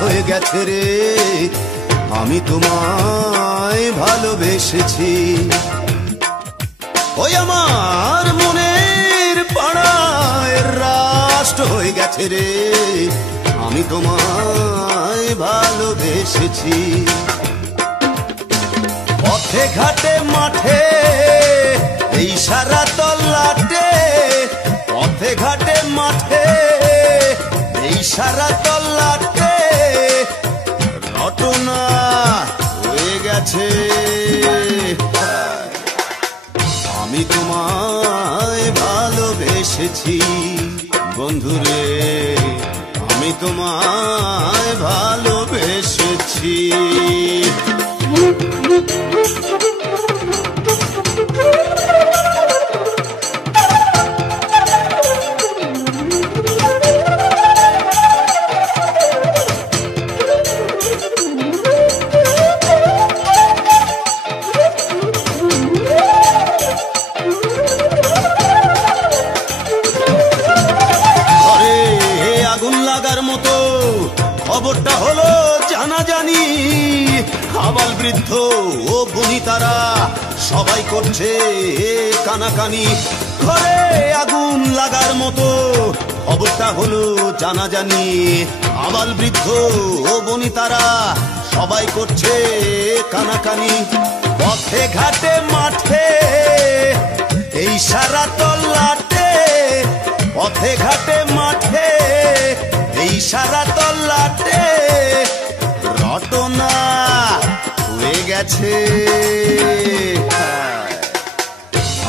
হয়ে গেছে রে, আমি তোমায় ভালোবেসেছি। ওই আমার মনের পাড়ায় রাষ্ট্র হয়ে গেছে রে, আমি তোমায় ভালোবেসেছি। পথে ঘাটে মাঠে এই সারা তল্লাটে, পথে ঘাটে মাঠে এই সারা তল্লাটে রটনা হয়ে গেছে। আমি তোমায় ভালোবেসেছি বন্ধুরে, আমি তোমায় ভালোবেসেছি। খবরটা হলো জানাজানি, আবাল বৃদ্ধ ও বনিতারা সবাই করছে কানাকানি। ঘরে আগুন লাগার মতো খবরটা হলো জানাজানি, আবাল বৃদ্ধ ও বনিতারা সবাই করছে কানাকানি। পথে ঘাটে মাঠে এই সারা তল্লাটে, পথে ঘাটে মাঠে এই সারা তল্লাটে রটনা হয়ে গেছে।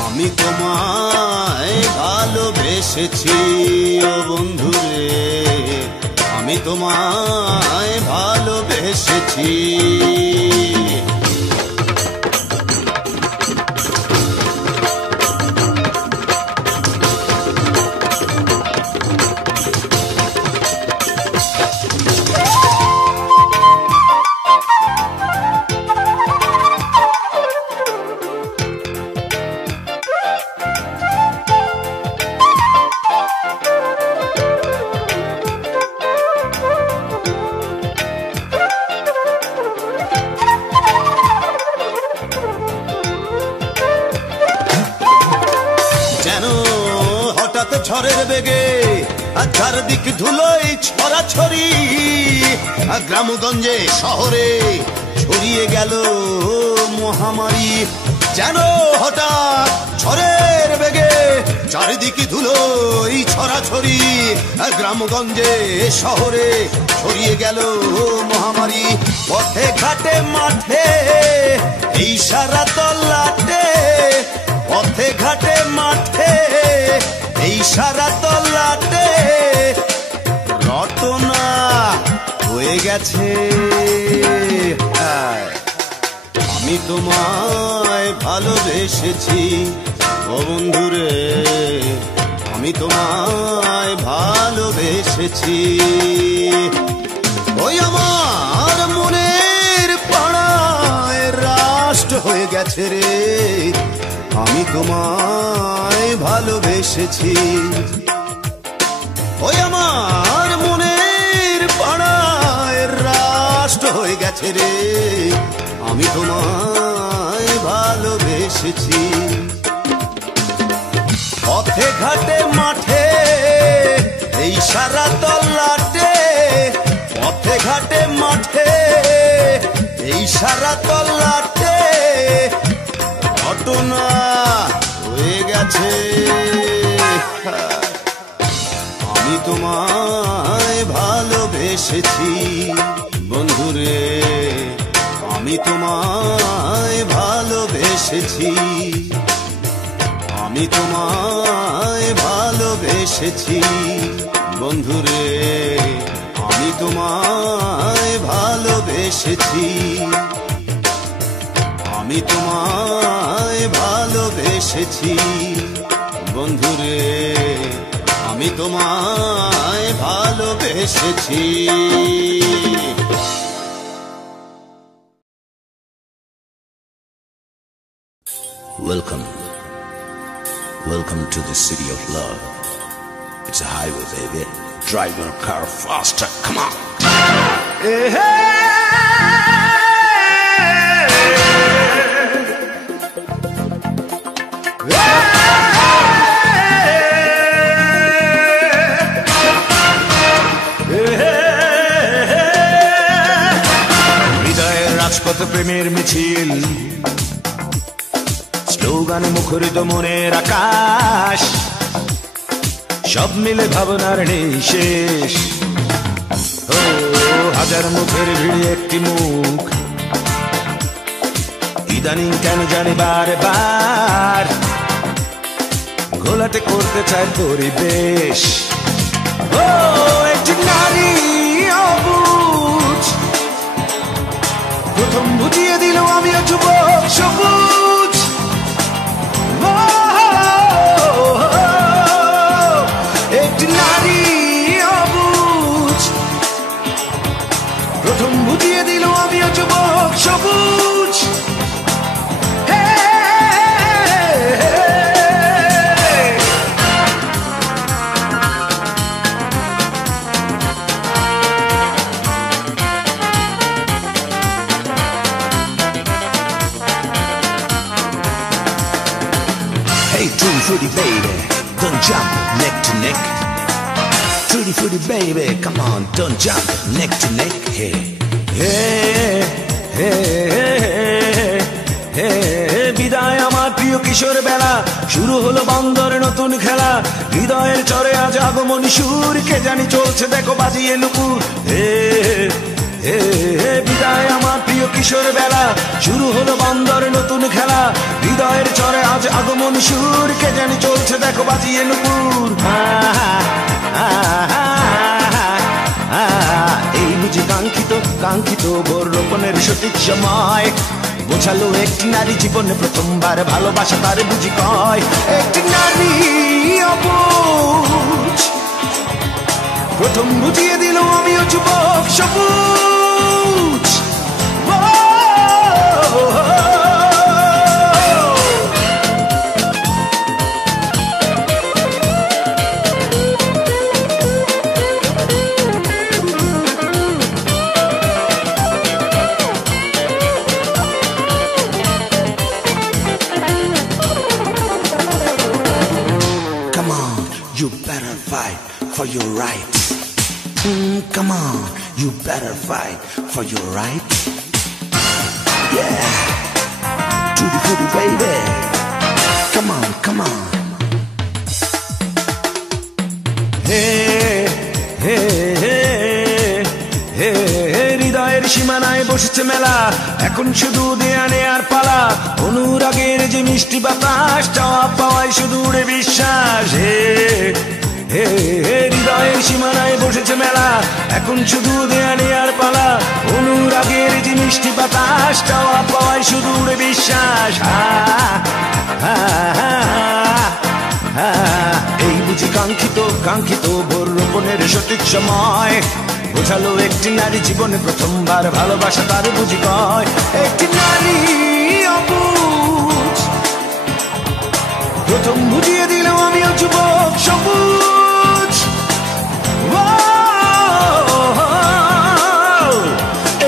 আমি তোমায় ভালোবেসেছি ও বন্ধুরে, আমি তোমায় ভালোবেসেছি। ঝড়ের বেগে চারদিক ধুলোয় ছড়াছড়ি, গ্রামগঞ্জে শহরে ছড়িয়ে গেল মহামারী। যেন হঠাৎ ঝড়ের বেগে চারিদিকে ধুলোয় ছড়াছড়ি, গ্রামগঞ্জে শহরে ছড়িয়ে গেল মহামারী। পথে ঘাটে মাঠে এই সারা তল্লাটে, পথে ঘাটে মাঠে এই সারা তল্লাটে রটনা হয়ে গেছে। আমি তোমায় ভালোবেসেছি ও বন্ধুরে, আমি তোমায় ভালোবেসেছি। ওই আমার মনের পাড়ায় রাষ্ট্র হয়ে গেছে রে, আমি তোমায় ভালোবেসেছি। ওই আমার মনের পাড়ায় রাষ্ট্র হয়ে গেছে রে, আমি তোমায় ভালোবেসেছি। পথে ঘাটে মাঠে এই সারা তল্লাটে, পথে ঘাটে মাঠে এই সারা তল্লাটে ঘটনা হয়ে গেছে। আমি তোমায় ভালোবেসেছি বন্ধুরে, আমি তোমায় ভালোবেসেছি, আমি তোমায় ভালোবেসেছি বন্ধুরে, আমি তোমায় ভালোবেসেছি, আমি তোমায় ভালোবেসেছি বন্ধুরে, আমি তোমায় ভালোবেসেছি। Welcome. Welcome to the city of love. It's a highway, baby. Drive your car faster. Come on. রাজপথ প্রেমের মিছিল, স্লোগানে মুখরিত মনের আকাশ, সব মিলে ভাবনার নেই শেষ। ও হাজার মুখের ভিড়ে একটি মুখ, ইদানিং কেন জানি বারবার ঘোলাটে করতে চায় পরিবেশ। ও একটি নারী অবুঝ, প্রথম বুঝিয়ে দিল আমিও যুবক সবুজ। একটি নারী অবুঝ, প্রথম বুঝিয়ে দিল আমিও যুবক সবুজ। Hey, Tutti Frutti baby, don't jump neck to neck. Tutti Frutti baby, come on, don't jump neck to neck. Hey, hey, hey, hey, বিদায় আমার প্রিয় কিশোর বেলা, শুরু হলো বন্দরে নতুন খেলা। হৃদয়ের চরে আজ আগমনী সুর, কে জানি চলছে দেখো বাজিয়ে নুপুর। বিদায় আমার প্রিয় কিশোর বেলা, শুরু হলো বন্দরে নতুন খেলা। হৃদয়ের চরে আজ আগমনী সুর, কে জানি চলছে দেখো বাজিয়ে নুপুর। এই বুঝি কাঙ্ক্ষিত কাঙ্ক্ষিত ভোর রোপণের সঠিক সময়, বোঝালো একটি নারী জীবনে প্রথমবার ভালোবাসা তার বুঝি কয়। একটি নারী অবুঝ, প্রথম বুঝিয়ে দিল আমিও যুবক সবুজ। come on, you better fight for your right. Come on, you better fight for your right. Yeah, Tutti Frutti baby, come on, come on. হৃদয়ের সীমানায় বসেছে মেলা, এখন শুধু দেয়া নেয়ার পালা। অনুরাগের যে মিষ্টি বাতাস, চাওয়া পাওয়ায় শুধু উড়ে বিশ্বাস। হৃদয়ের সীমানায় বসেছে মেলা, এখন শুধু দেয়া নেয়ার পালা। অনুরাগের যে মিষ্টি বাতাস, চাওয়া পাওয়ায় শুধু উড়ে বিশ্বাস। এই বুঝি কাঙ্ক্ষিত কাঙ্ক্ষিত ভোর রোপণের সঠিক সময়, বোঝালো একটি নারী জীবনে প্রথমবার ভালোবাসা তার বুঝি কয়। একটি নারী অবুঝ, প্রথম বুঝিয়ে দিল আমিও যুবক সবুজ।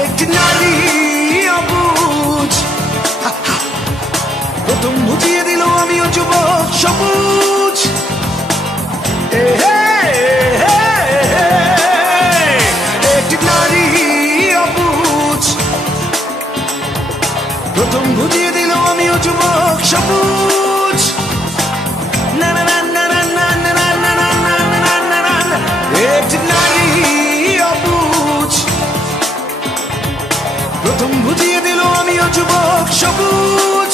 একটি নারী অবুঝ, প্রথম বুঝিয়ে দিল আমিও যুবক সবুজ। একটি নারী অবুঝ, প্রথম বুঝিয়ে দিল আমিও যুবক সবুজ। একটি নারী অবুঝ, প্রথম বুঝিয়ে দিল আমিও যুবক সবুজ।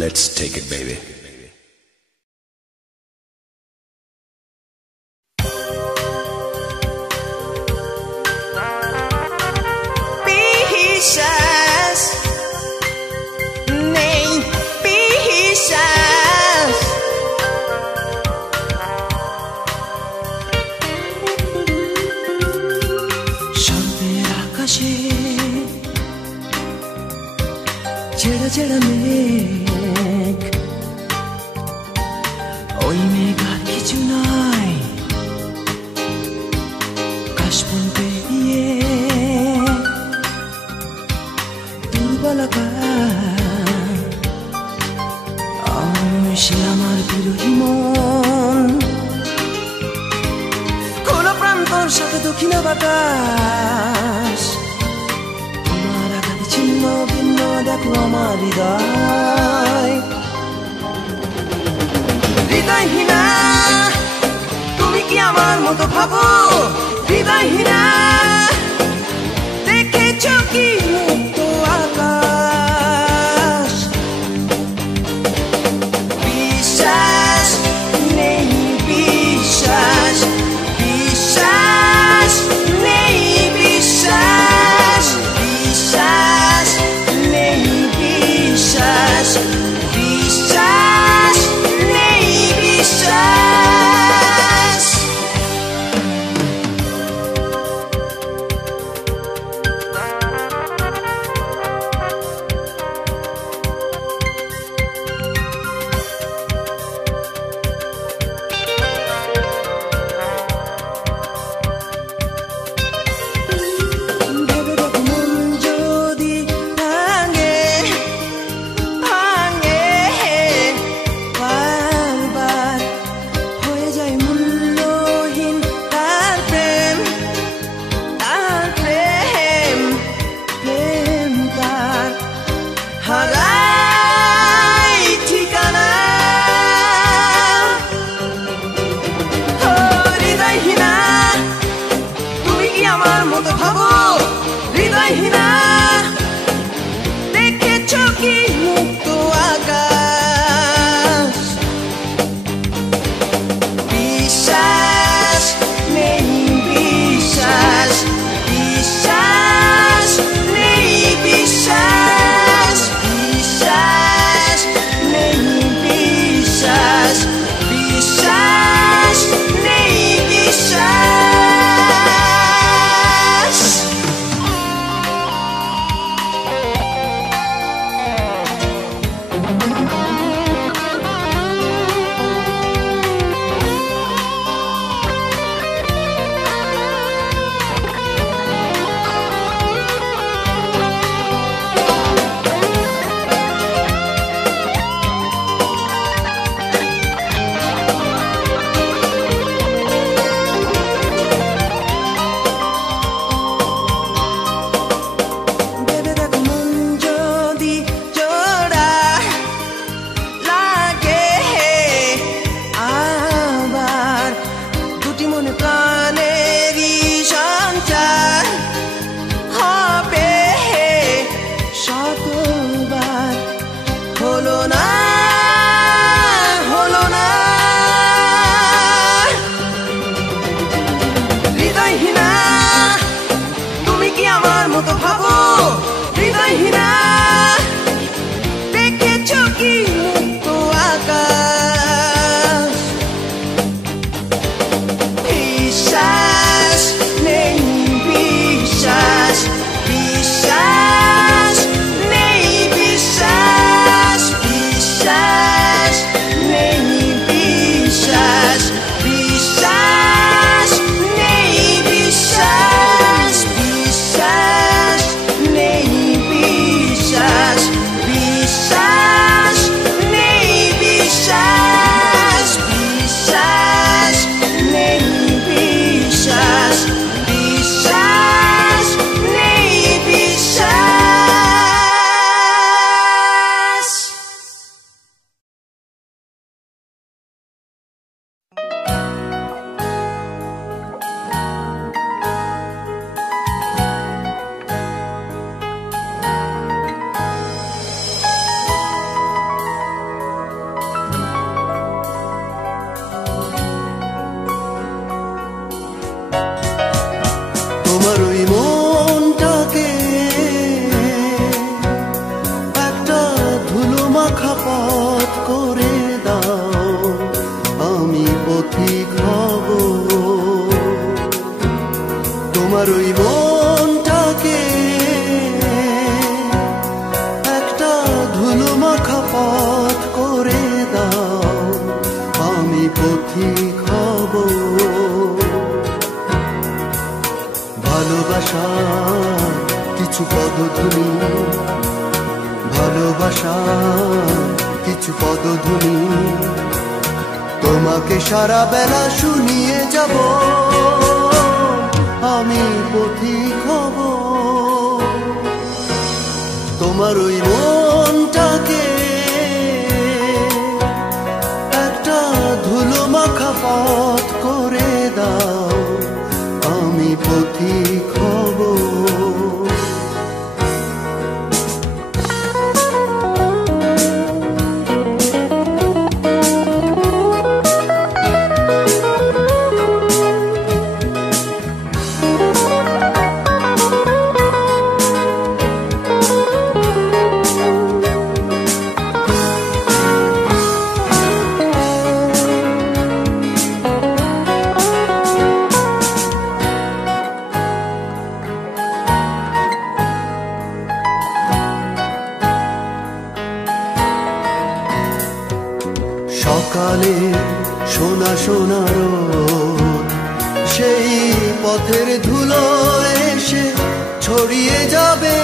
Let's take it, baby. ছেড়া ছেড়া মেঘ সে আমার বিরোহী মন, খোলা প্রান্তর সাথে দক্ষিণা বাতাস, তোমার আঘাত ছিন্ন ভিন্ন দেখো আমার হৃদয়। হৃদয়হীনা তুমি কি আমার মতো ভাবো? হৃদয়হীনা দেখেছ কি মুক্ত আকাশ? বিশ্বাস নেই, বিশ্বাস, বিশ্বাস নেই, বিশ্বাস, বিশ্বাস নেই, বিশ্বাস, বিশ্বাস নেই, বিশ্বাস। ভেবে দেখো মন যদি ভাঙে, ভাঙে বারবার, হয়ে যায় মূল্যহীন তার প্রেম, তার প্রেম, প্রেম তার হারাই ঠিকানা। ও হৃদয়হীনা তুমি কি আমার মতো ভাবো? হৃদয়হীনা দেখেছ কি মুক্ত আকাশ? বিশ্বাস নেই, বিশ্বাস, বিশ্বাস নেই, বিশ্বাস, বিশ্বাস নেই, বিশ্বাস, বিশ্বাস নেই, বিশ্বাস। ভেবে দেখো মন যদি জোড়া লাগে, আবার দুটি মনে প্রাণেরই সঞ্চার হবে শতবার। হলো না, হলো না। হৃদয়হীনা তুমি কি আমার মতো ভাবো? হৃদয়হীনা দেখেছ কি মুক্ত আকাশ? বিশ্বাস নেই, বিশ্বাস, বিশ্বাস নেই, বিশ্বাস, বিশ্বাস নেই, বিশ্বাস, বিশ্বাস নেই, বিশ্বাস, বিশ্বাস নেই, বিশ্বাস, বিশ্বাস নেই, বিশ্বাস, বিশ্বাস নেই, বিশ্বাস, বিশ্বাস নেই, বিশ্বাস। তোমার ওই মনটাকে একটা ধুলো মাখা পথ করে দাও, আমি পথিক হব। তোমার ওই মনটাকে একটা ধুলো মাখা পথ করে দাও, আমি পথিক হব। ভালোবাসার কিছু পদধ্বনি, ভালোবাসার কিছু পদধ্বনি তোমাকে সারা বেলা শুনিয়ে যাব আমি পথিক হব তোমার ওই মনটাকে একটা ধুলো মাখা পথ করে দাও আমি পথিক হব সকালে সোনা সোনা রোদ সেই পথের ধুলো এসে ছড়িয়ে যাবে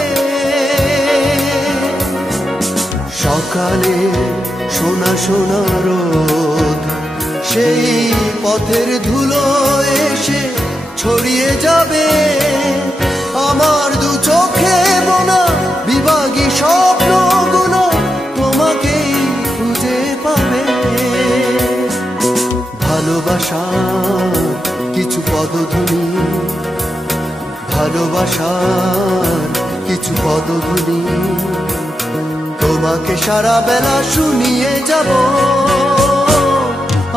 সকালে সোনা সোনা রোদ সেই পথের ধুলো এসে ছড়িয়ে যাবে আমার দু চোখে বোনা বিভাগী স্বপ্নগুলো তোমাকেই খুঁজে পাবে ভালোবাসার কিছু পদধ্বনি ভালোবাসার কিছু পদধ্বনি তোমাকে সারা বেলা শুনিয়ে যাব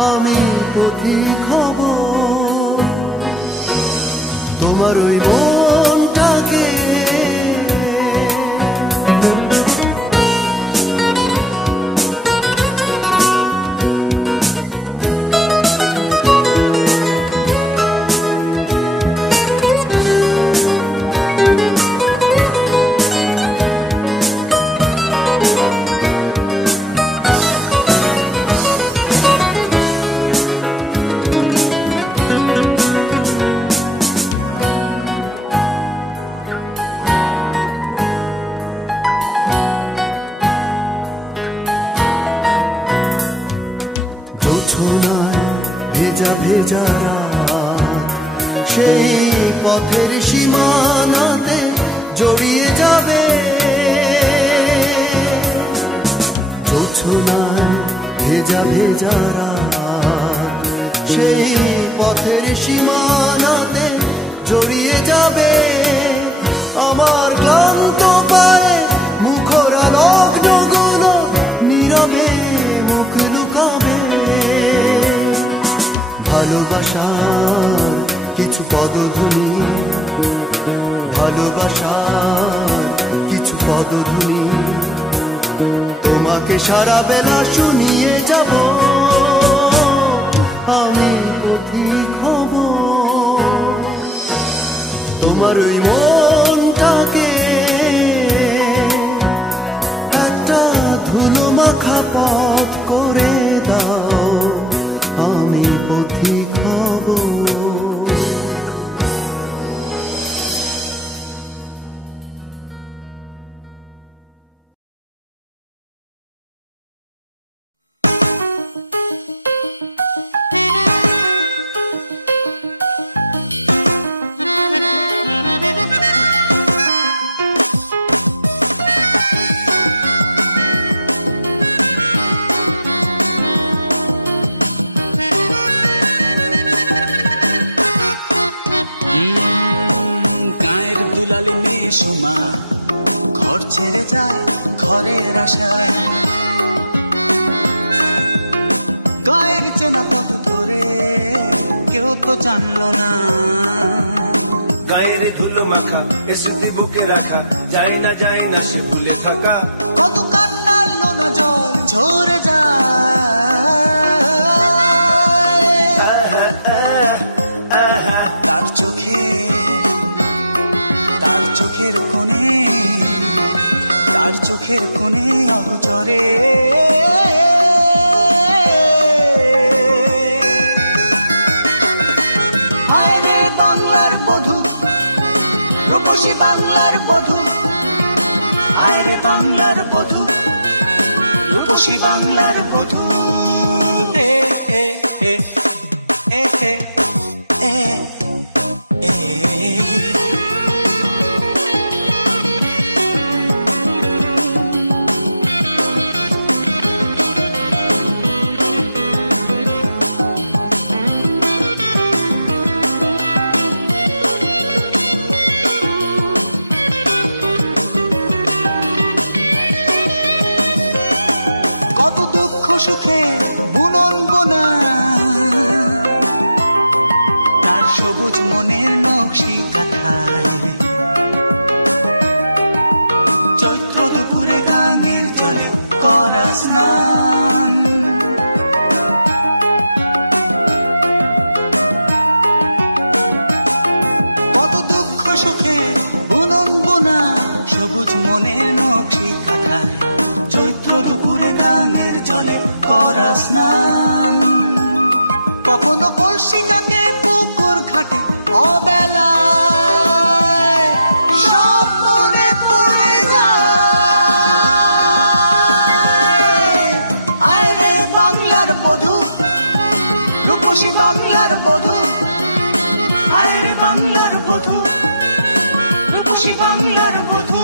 আমি পথিক হব তোমার ওই মনটাকে ভেজা ভেজা রাত সেই পথের সীমানাতে জড়িয়ে যাবে জোছনায় ভেজা ভেজা রাত সেই পথের সীমানাতে জড়িয়ে যাবে আমার ক্লান্ত পায়ে মুখরা লগ্নগুলো নীরবে মুখ লুকাবে ভালোবাসার কিছু পদধ্বনি ভালোবাসার কিছু পদধ্বনি তোমাকে সারা বেলা শুনিয়ে যাব আমি পথিক হব তোমার ওই মনটাকে একটা ধুলো মাখা পথ করে দাও আমি পথিক হব গায়ের ধুলো মাখা এ স্মৃতি বুকে রাখা যায় না সে ভুলে থাকা বাংলার বধূ রূপসী বাংলার বধূ আয় রে বাংলার বধূ রূপসী বাংলার বধূ চৈত্র দুপুরে গাঙের জলে করা স্নান চৈত্র দুপুরে গাঙের জলে করা স্নান রূপসী বাংলার বধূ আয়ের বাংলার বধূ রূপসী বাংলার বধূ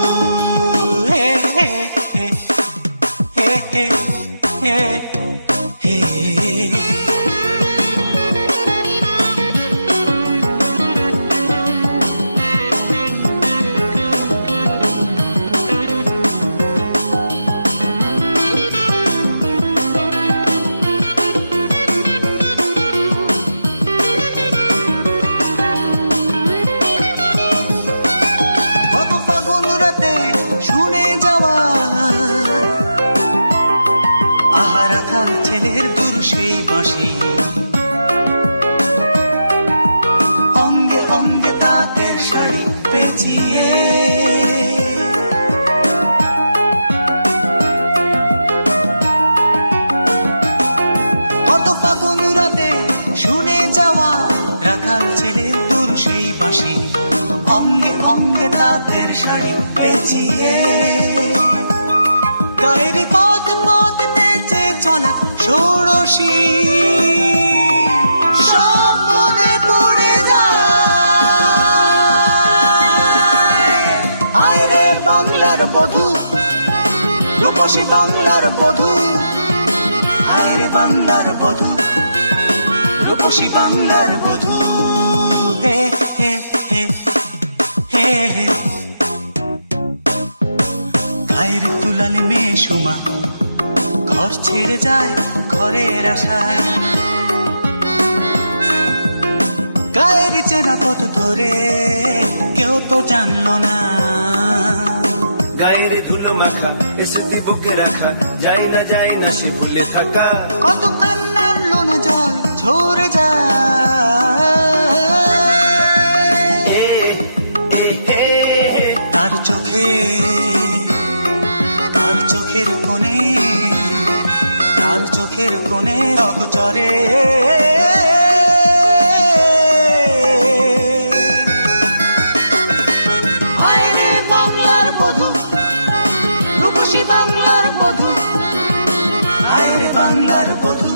অঙ্গে অঙ্গে তাঁতের শাড়ি পেঁচিয়ে অঙ্গে অঙ্গে তাঁতের শাড়ি পেঁচিয়ে রূপসী বাংলার বধূ আয়ের বাংলার বধূ রূপসী বাংলার বধূ গায়ের ধুলো মাখা স্মৃতি বুকে রাখা যায় না সে ভুলে থাকা এ এ হে রূপসী বাংলার বধূ আয়ের বাংলার বধূ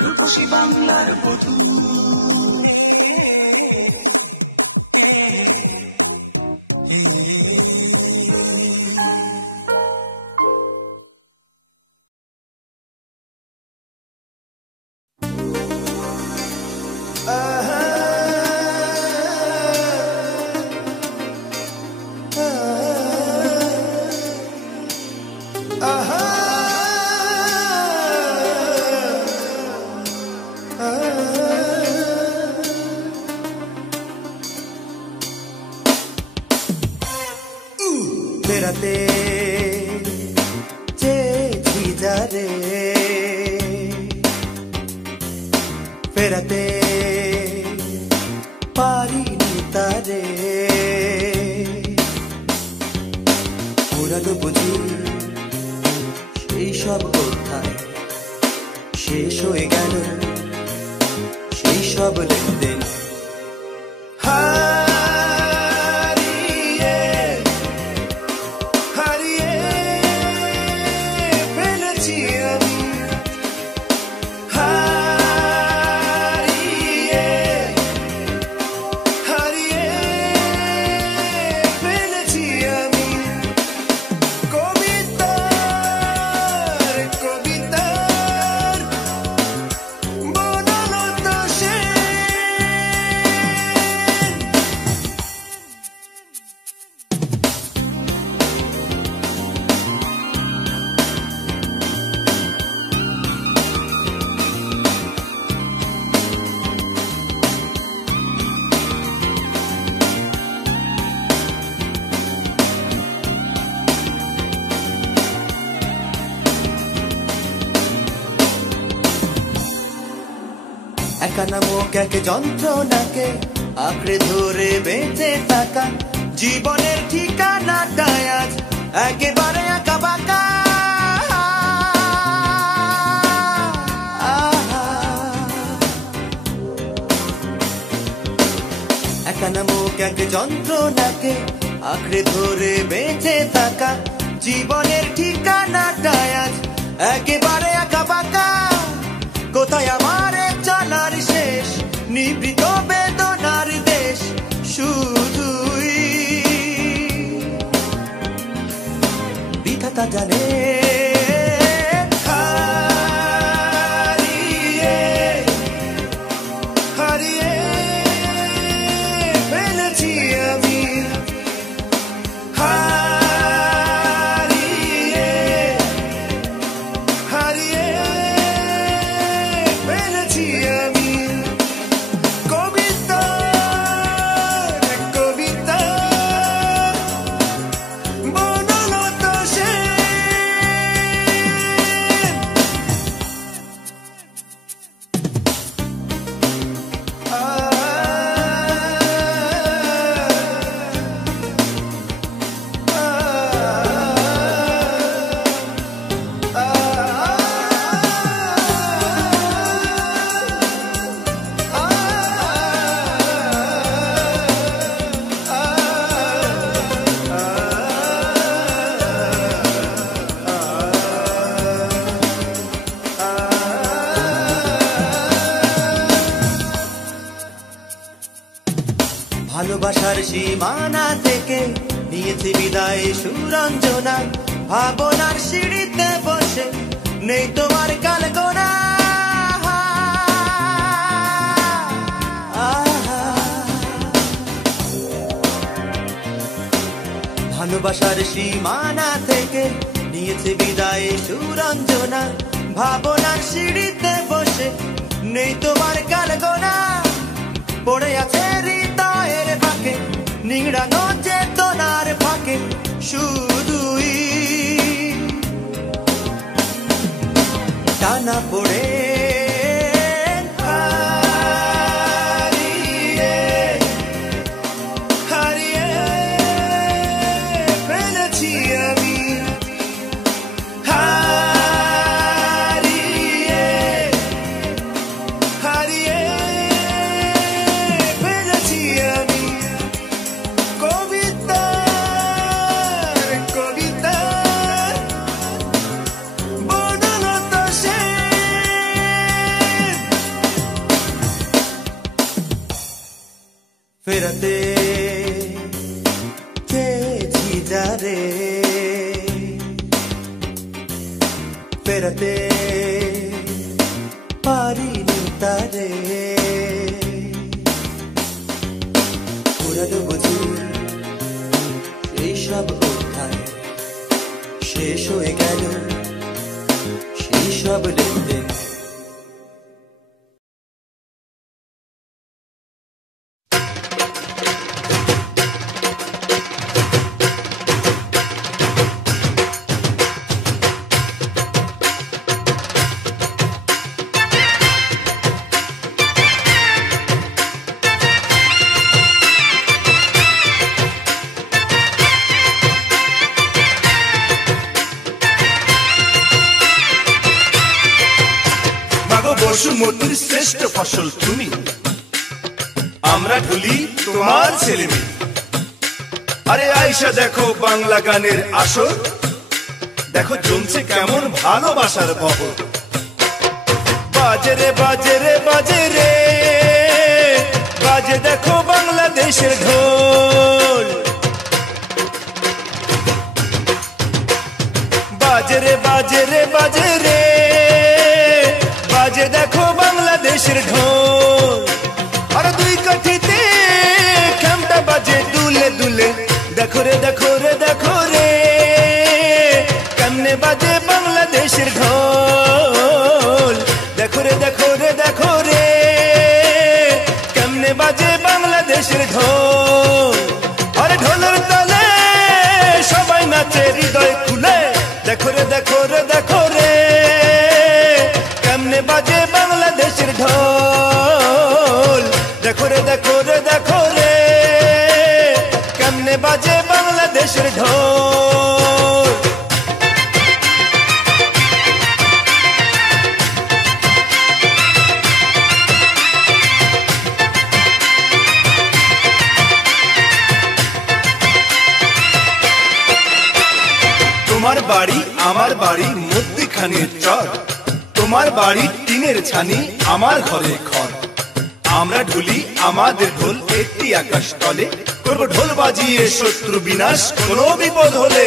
রূপসী বাংলার বধূ ফেরাতে চেয়েছি যারে ফেরাতে পারিনি তারে পুরানো বুঝি সেই সব কোথায় শেষ হয়ে গেল সেই সব লেনদেন হারিয়ে একা নামক এক যন্ত্রণাকে আঁকড়ে ধরে বেঁচে থাকা জীবনের ঠিকানাটায় আজ একেবারে আঁকা বাঁকা। একা নামক এক যন্ত্রণাকে আঁকড়ে ধরে বেঁচে থাকা জীবনের ঠিকানাটায় আজ একেবারে আঁকা বাঁকা। কোথায় আমার চলার শেষ, নিভৃত বেদনার দেশ শুধুই বিধাতা জানে। ভালোবাসার সীমানা থেকে নিয়েছি বিদায় সুরঞ্জনা, ভাবনার সিঁড়িতে বসে নেই তোমার কালগোনা। ভালোবাসার সীমানা থেকে নিয়েছি বিদায় সুরঞ্জনা, ভাবনার সিঁড়িতে বসে নেই তোমার কালগোনা। পড়ে আছে হৃদয়ের ফাঁকে নিংড়ানো চেতনার ফাঁকে শুধুই টানা পড়ে ফেরাতে চেয়েছি যারে, ফেরাতে পারিনি তারে। পুরানো বুঝি সেই সব অধ্যায় শেষ হয়ে গেল, সেই সব লেনদেন। বসুমতির শ্রেষ্ঠ ফসল তুমি, আমরা ঢুলি তোমার ছেলে মেয়ে। আরে আয়শা দেখো বাংলা গানের আসর, দেখো জমছে কেমন ভালোবাসার বহর। বাজে রে বাজে রে বাজে রে বাজে, দেখো বাংলাদেশের ঢোল। বাজে রে বাজে রে বাজে রে বাজে, দেখো বাংলাদেশের ঢোল। আর দুই কাঠিতে খামটা বাজে দুলে দুলে, দেখো রে দেখো রে দেখো রে কেমনে বাজে বাংলাদেশের ঢোল। দেখো রে দেখো রে দেখো রে কেমনে বাজে বাংলাদেশের ঢোল। আর ঢোলের তালে সবাই নাচে হৃদয় খুলে, দেখো রে দেখো রে দেখো রে কেমনে বাজে বাংলাদেশের ঢোল। ঢোল। তোমার বাড়ি আমার বাড়ি মধ্যখানের চর, তোমার বাড়ি টিনের ছানি আমার ঘরে ঘর। আমরা ঢুলি আমাদের ঢোল একটি আকাশ তলে, করব ঢোল বাজিয়ে শত্রু বিনাশ কোনো বিপদ হলে।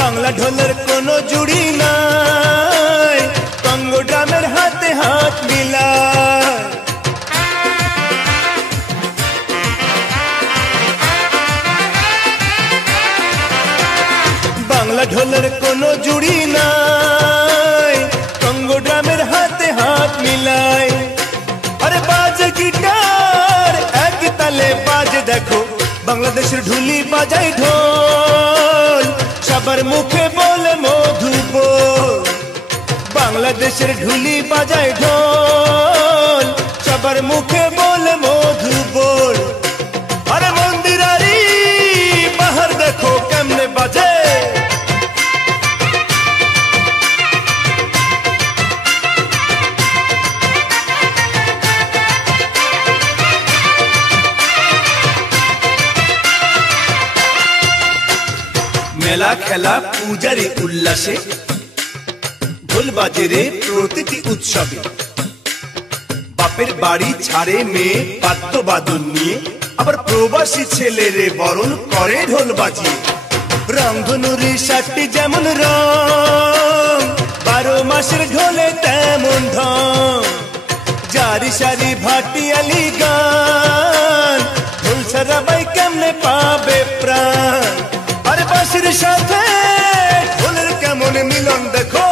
বাংলা ঢোলের কোনো জুড়ি নাই, কঙ্গো ড্রামের হাতে হাত মিলায়। বাংলা ঢোলের কোনো জুড়ি নাই, কঙ্গো ড্রামের হাতে হাত মিলায়। আরে বাজে গিটার এক তালে বাজে দেখো, বাংলাদেশের ঢুলি বাজায় ঢোল, সবার মুখে বলে মধু বল। বাংলাদেশের ঢুলি বাজায় ঢোল, সবার মুখে বলে মধু বল। আরে মন্দিরারি বাহার দেখো কেমনে বাজে, মেলা খেলা পূজারি উল্লাসে ঢোল বাজে রে প্রতিটি উৎসবে। বাপের বাড়ি ছাড়ে মেয়ে বাদ্য বাদন নিয়ে, আবার প্রবাসী ছেলে রে বরণ করে ঢোল বাজিয়ে। রংধনুরি সাতটি যেমন রং, 12 মাসের ঢোলে তেমন ঢং। জারি সারি ভাটিয়ালি গান, ঢোল ছাড়া বাই কেমনে পাবে প্রাণ। আরে বাঁশির সাথে ঢোলের কেমন মিলন দেখো,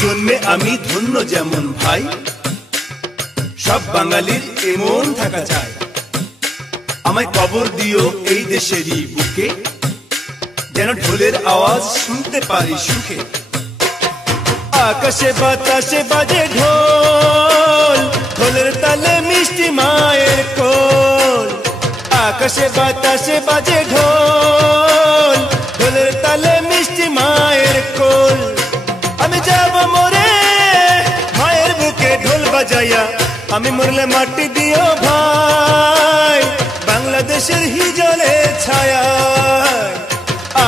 জন্মে আমি ধন্য যেমন ভাই, সব বাঙালির এমন থাকা চাই। আমায় কবর দিও এই দেশেরই বুকে, যেন ঢোলের আওয়াজ শুনতে পারি সুখে। আকাশে বাতাসে বাজে ঢোল, ঢোলের তালে মিষ্টি মায়ের কোল। আকাশে বাতাসে বাজে ঢোল, ঢোলের তালে মিষ্টি মায়ের কোল। আমি যাব মরে মায়ের বুকে ঢোল বাজাইয়া, আমি মরলে মাটি দিও ভাই বাংলাদেশের হিজলে ছায়া।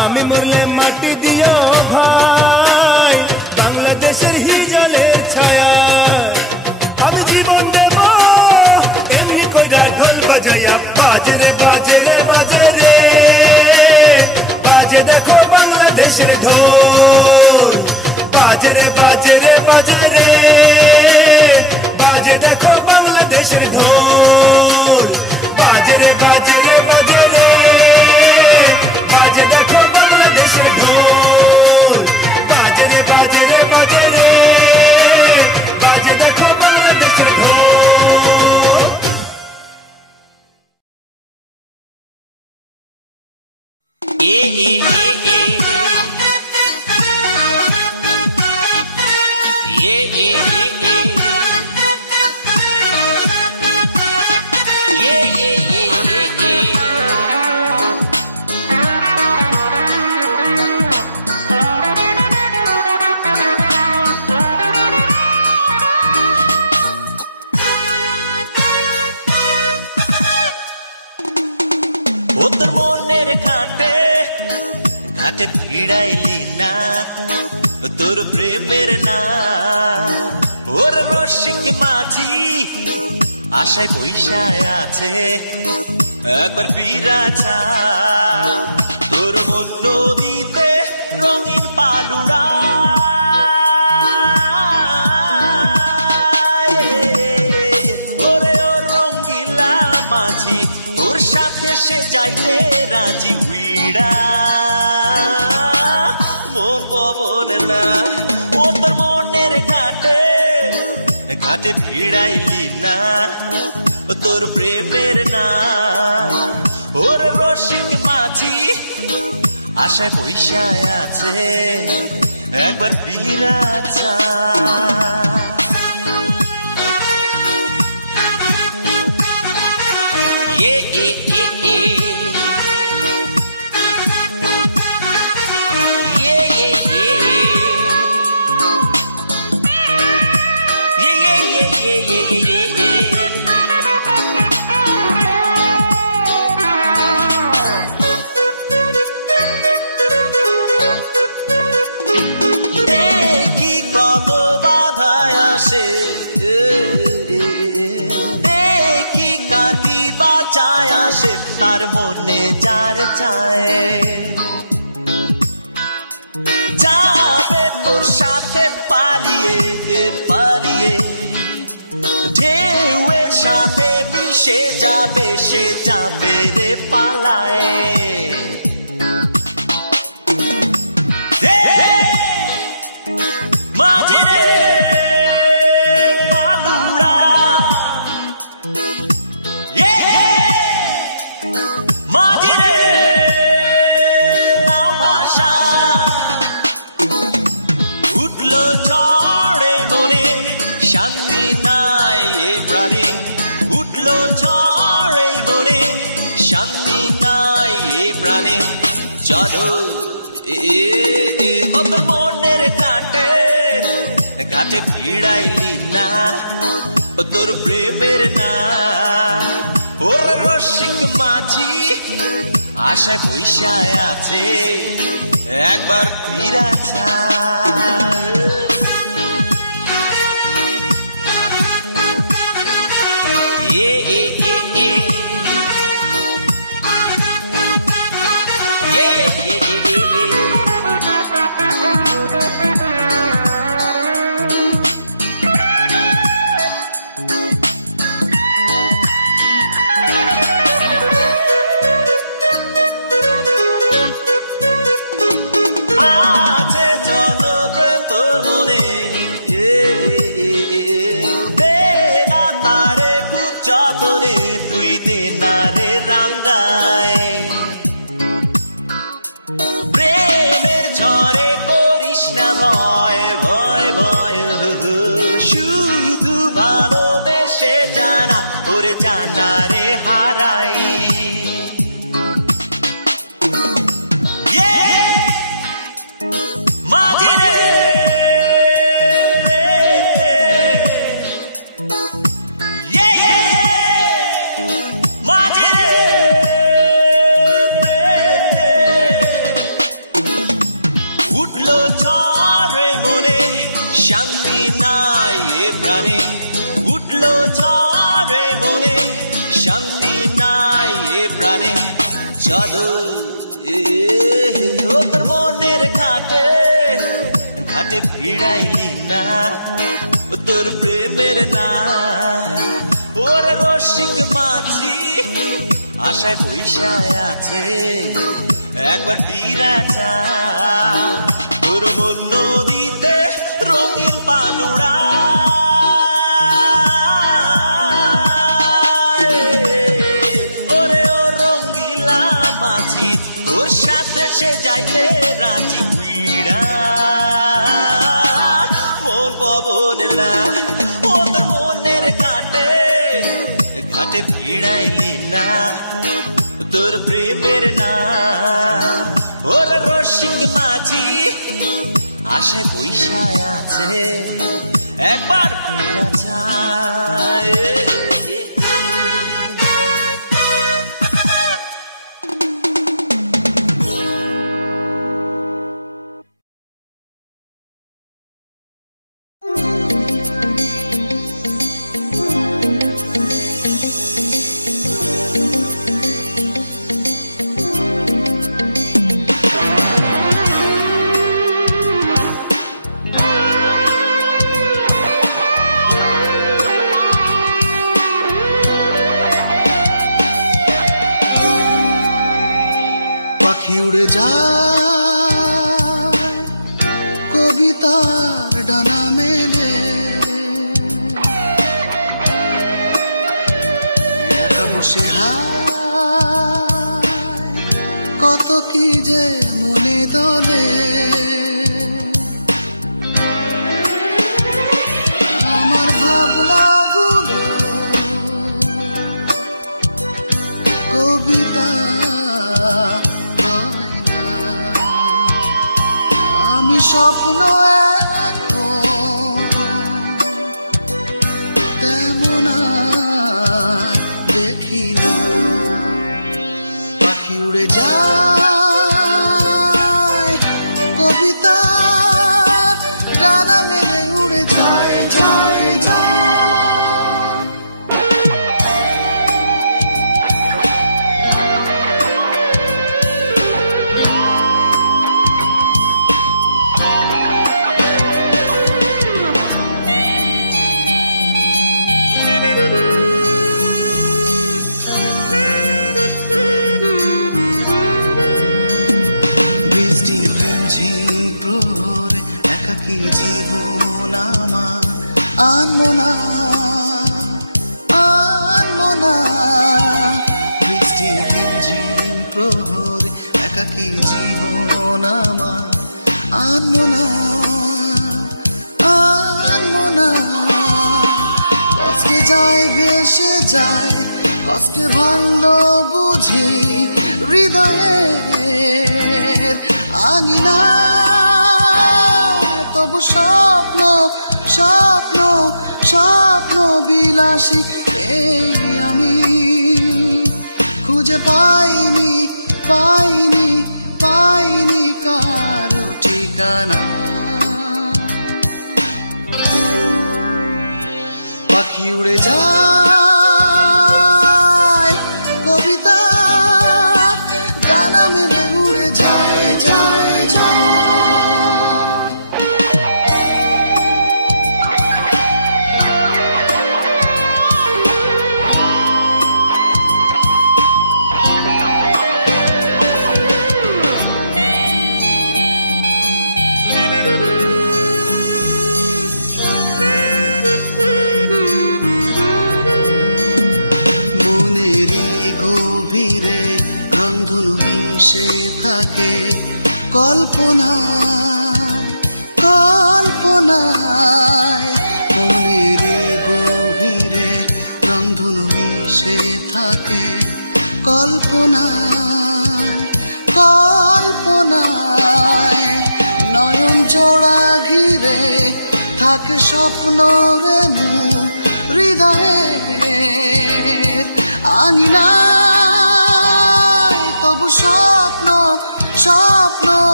আমি মরলে মাটি দিও ভাই বাংলাদেশের হিজলের ছায়া। আমি জীবন দেব এমনি কইরা ঢোল বাজাইয়া, বাজে রে বাজে রে বাজে রে বাজে দেখো বাংলাদেশের ঢোল। বাজে রে বাজে রে বাজে রে বাজে দেখো বাংলাদেশের ঢোল। বাজে রে বাজে রে বাজে রে বাজে দেখো বাংলাদেশের ঢোল। বাজে রে বাজে রে বাজে রে বাজে দেখো বাংলাদেশের ঢোল।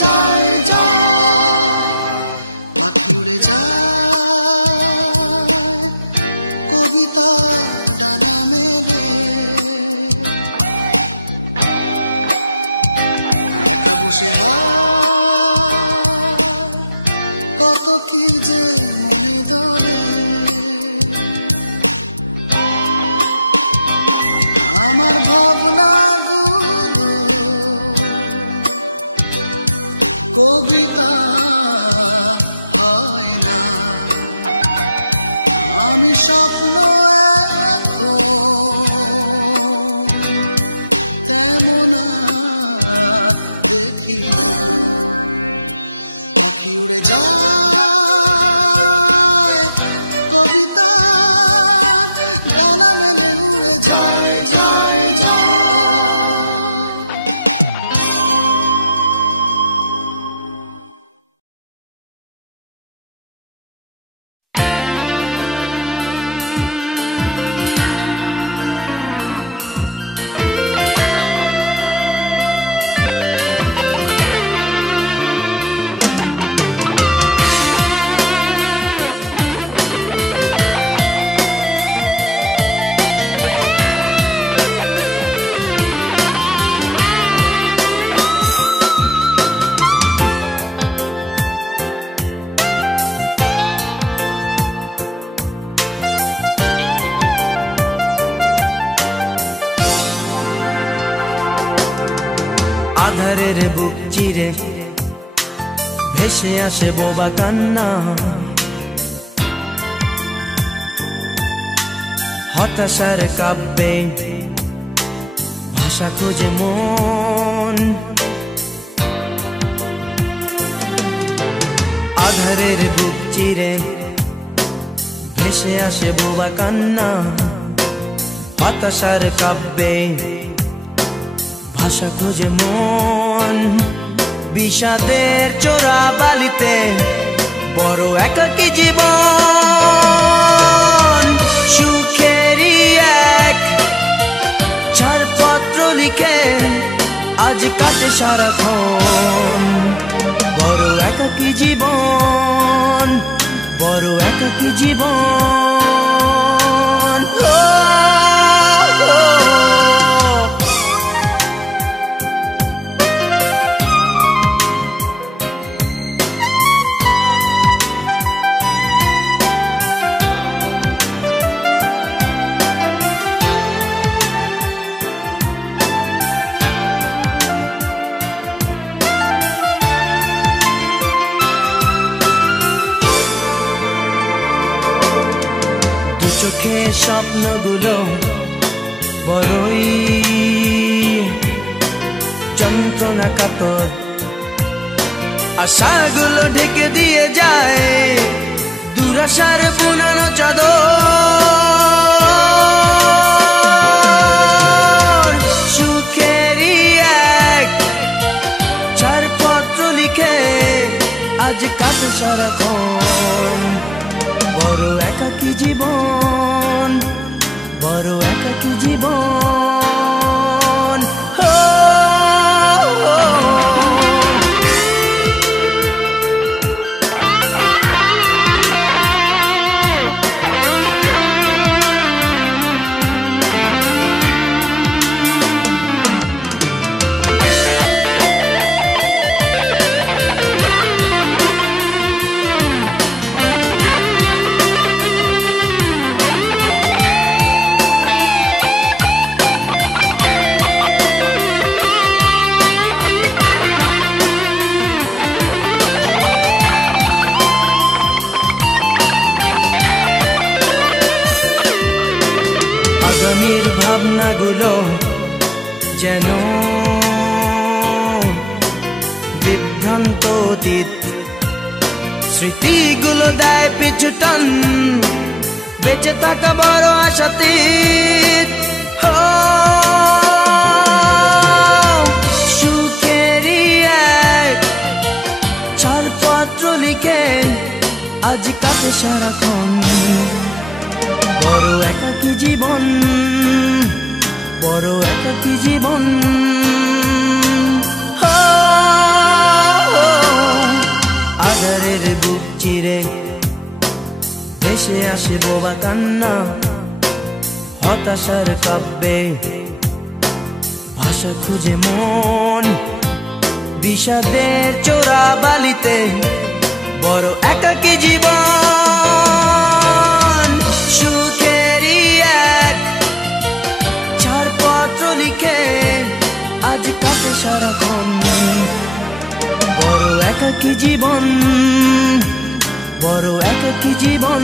জয় জয় আধারের বুক চিরে ভেসে আসে বোবা কান্না, হতাশার কাব্যে ভাষা খুঁজে মন। আধারের বুক চিরে ভেসে আসে বোবা কান্না, হতাশার কাব্যে ভাষা খুঁজে মন। বিষাদের চোরা বালিতে বড় একাকী জীবন, সুখেরই এক ছাড়পত্র লিখে আজ কাটে সারাক্ষণ। বড় একাকী জীবন, বড় একাকী জীবন। চোখে স্বপ্নগুলো বড়ই যন্ত্রণা কাতর, আশাগুলো ঢেকে দিয়ে যায় দুরাশার বুনানো চাদর। সুখেরই এক ছাড়পত্র লিখে আজ কাটে সারাক্ষণ। বড় একাকী জীবন, বড় একাকী জীবন। আগামীর ভাবনাগুলো যেন বিভ্রান্ত অতীত, স্মৃতিগুলো দেয় পিছুটান, বেঁচে থাকা বড় আশাতীত। সুখেরই এক ছাড়পত্র লিখে আজ কাটে সারাক্ষণ। বড় একাকী জীবন, বড় একাকী জীবন। আধারের বুক চিরে ভেসে আসে বোবা কান্না, হতাশার কাব্যে ভাষা খুঁজে মন, বিষাদের চোরা বালিতে বড় একাকী জীবন। সুখেরই এক ছাড়পত্র লিখে আজ কাটে সারাক্ষণ, বড় একাকী জীবন, বড় একাকী জীবন।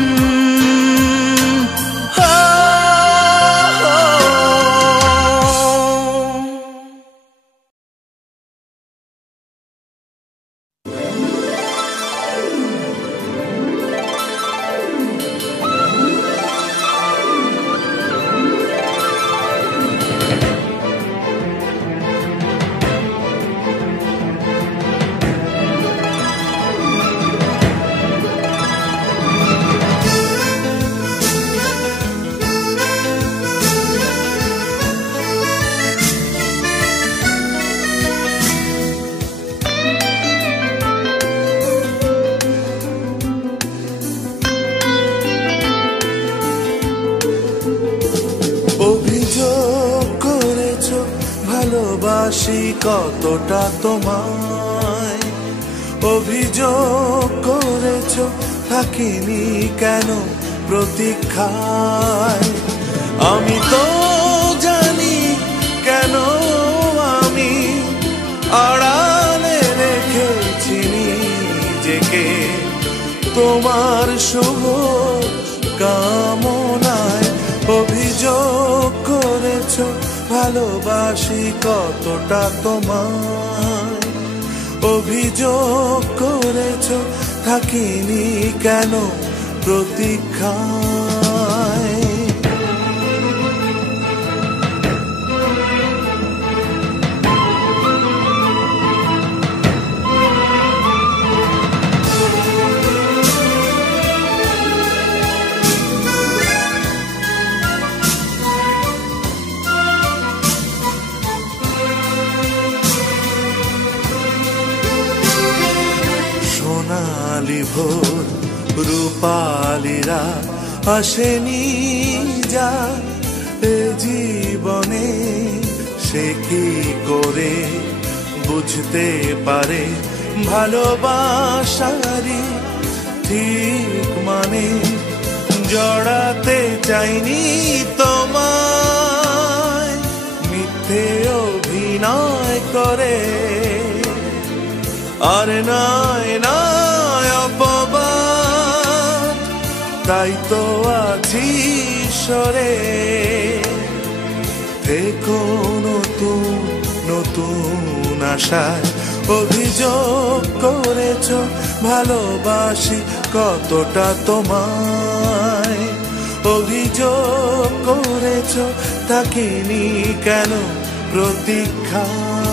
ভালোবাসি কতটা তোমায়, অভিযোগ করেছ থাকিনি কেন প্রতীক্ষায়। আমি তো জানি কেন আমি আড়ালে রেখেছি নিজেকে তোমার শুভ কামনায়। অভিযোগ করেছ ভালোবাসি কতটা তোমায়, অভিযোগ করেছ থাকিনি কেন প্রতীক্ষায়। সোনালি ভোর রূপালীরা আসেনি যা এ জীবনে, সে কি করে বুঝতে পারে ভালোবাসারি ঠিক মানে। জড়াতে চাইনি তোমায় মিথ্যে অভিনয় করে, আর নয় নয় অপবাদ, তাই তো আছি সরে। থেকো নতুন নতুন আশায়, অভিযোগ করেছ ভালোবাসি কতটা তোমায়, অভিযোগ করেছ থাকিনি কেন প্রতীক্ষায়।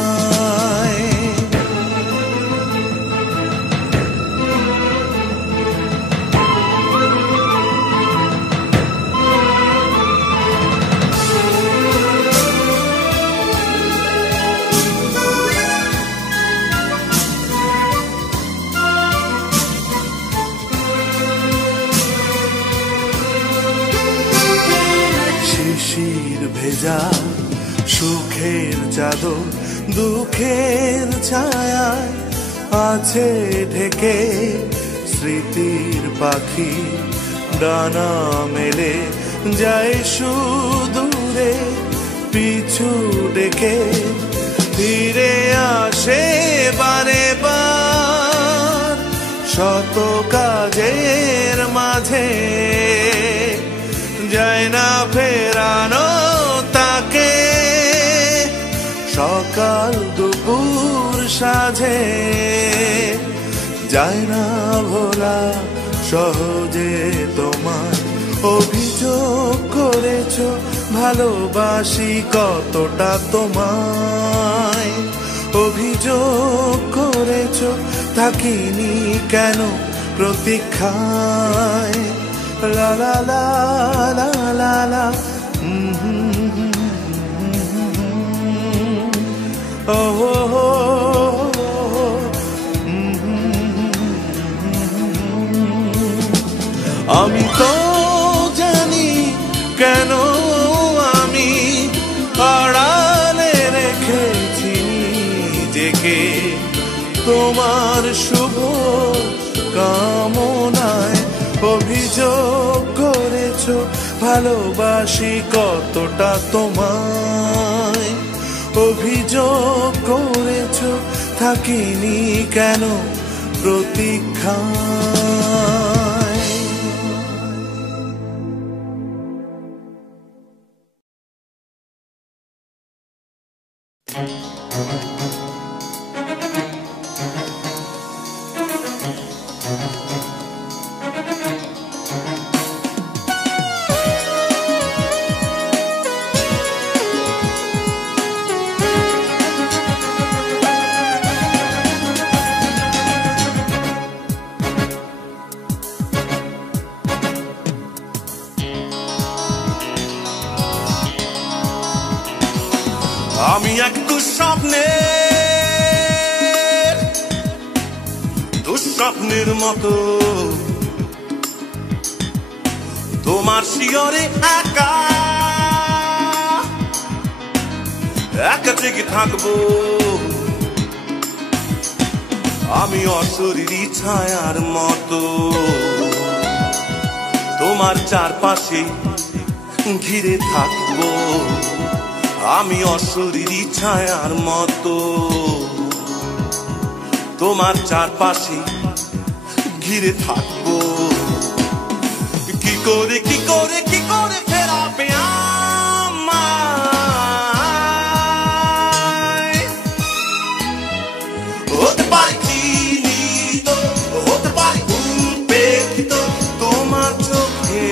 শিশির ভেজা সুখের চাদর দুঃখের ছায়ায় আছে ঢেকে, স্মৃতির পাখি ডানা মেলে যায় সুদূরে পিছু ডেকে। ফিরে আসে বারে বার শত কাজের মাঝে, যায় না ফেরানো তাকে সকাল দুপুর সাঝে। যায় না ভোলা সহজে তোমার, অভিযোগ করেছ ভালোবাসি কতটা তোমায়, অভিযোগ করেছ থাকিনি কেন প্রতীক্ষায়। লা লা লা লা লা লা ও ভালোবাসি কতটা তোমায়, অভিযোগ করেছ থাকিনি কেন প্রতীক্ষায়। আমি এক দুঃস্বপ্নের মতো তোমার শিয়রে একা একা থেকে থাকবো। আমি অশরীরী ছায়ার মতো তোমার চারপাশে ঘিরে থাকবো। আমি অশরীরী ছায়ার মতো তোমার চারপাশে ঘিরে থাকবো। কি করে ফেরাবে আমায়? হতে পারে চিনিত, হতে পারে উপেক্ষিত তোমার চোখে,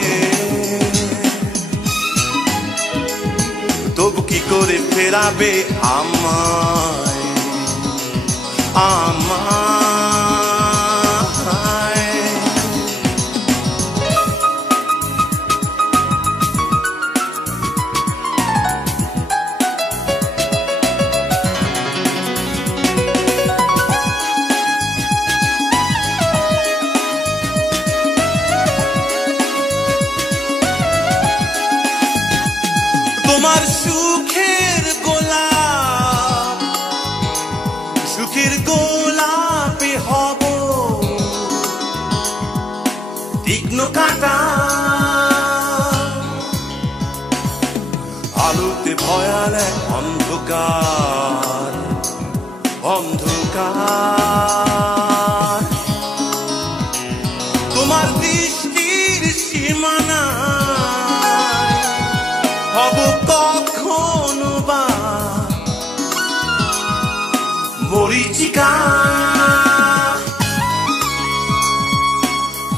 তবু কি করে ফেরাবে আমায়? তোমার সুখের গোলাপে হব তীক্ষ্ণ কাঁটা, আলোতে ভয়াল এক অন্ধকার। তোমার দৃষ্টির সীমানা হব কখনো বা মরীচিকা।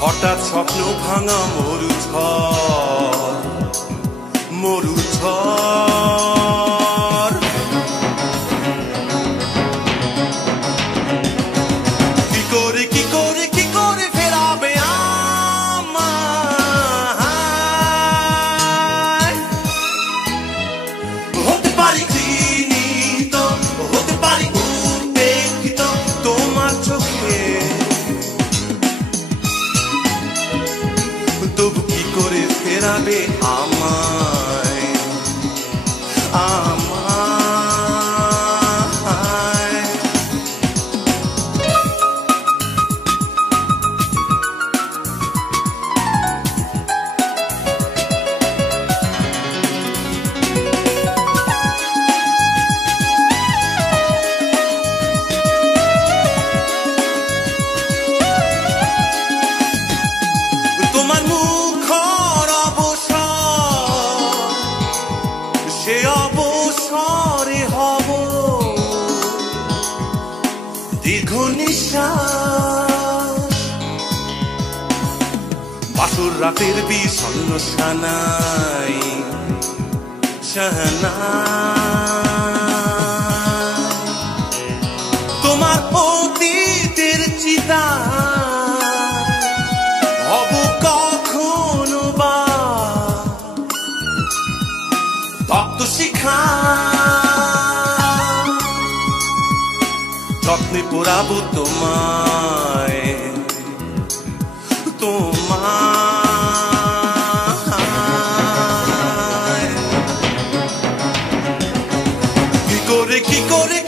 হঠাৎ স্বপ্ন ভাঙা মরুঝড়। কি করে ফেরাবে আমায়? হতে পারি চিনিত, হতে পারি উপেক্ষিত তোমার চোখে, তবু কি করে ফেরাবে আমায়? তোমার মুখর অবসর, সে অবসরে হব দীর্ঘ নিঃশ্বাস। বাসর রাতের বিষণ্ণ শানাই তোমার অতীতের চিতা হব কখনো বা তপ্ত শিখা। যত্নে পোড়াবো তোমায়, কি করে